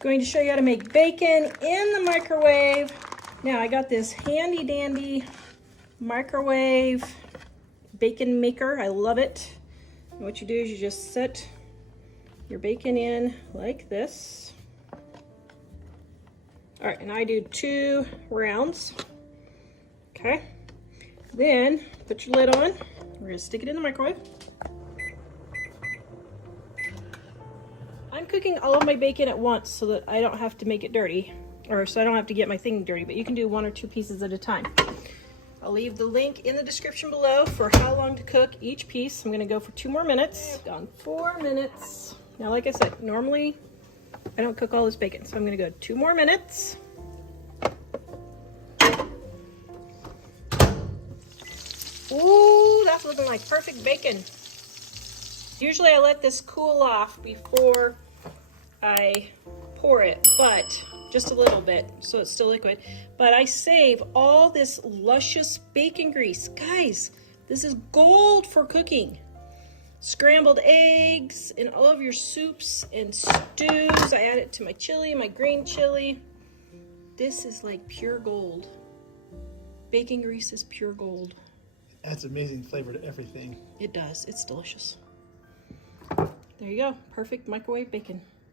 Going to show you how to make bacon in the microwave. Now I got this handy dandy microwave bacon maker. I love it. And what you do is you just set your bacon in like this. All right, and I do 2 rounds. Okay. Then put your lid on. We're gonna stick it in the microwave. I'm cooking all of my bacon at once so that I don't have to make it dirty, or so I don't have to get my thing dirty, but you can do 1 or 2 pieces at a time. I'll leave the link in the description below for how long to cook each piece. I'm gonna go for 2 more minutes. I've gone 4 minutes. Now, like I said, normally I don't cook all this bacon, so I'm gonna go 2 more minutes. Ooh, that's looking like perfect bacon. Usually I let this cool off before I pour it, but just a little bit, so it's still liquid. But I save all this luscious bacon grease. Guys, this is gold for cooking. Scrambled eggs in all of your soups and stews. I add it to my chili, my green chili. This is like pure gold. Bacon grease is pure gold. Adds amazing flavor to everything. It does. It's delicious. There you go. Perfect microwave bacon.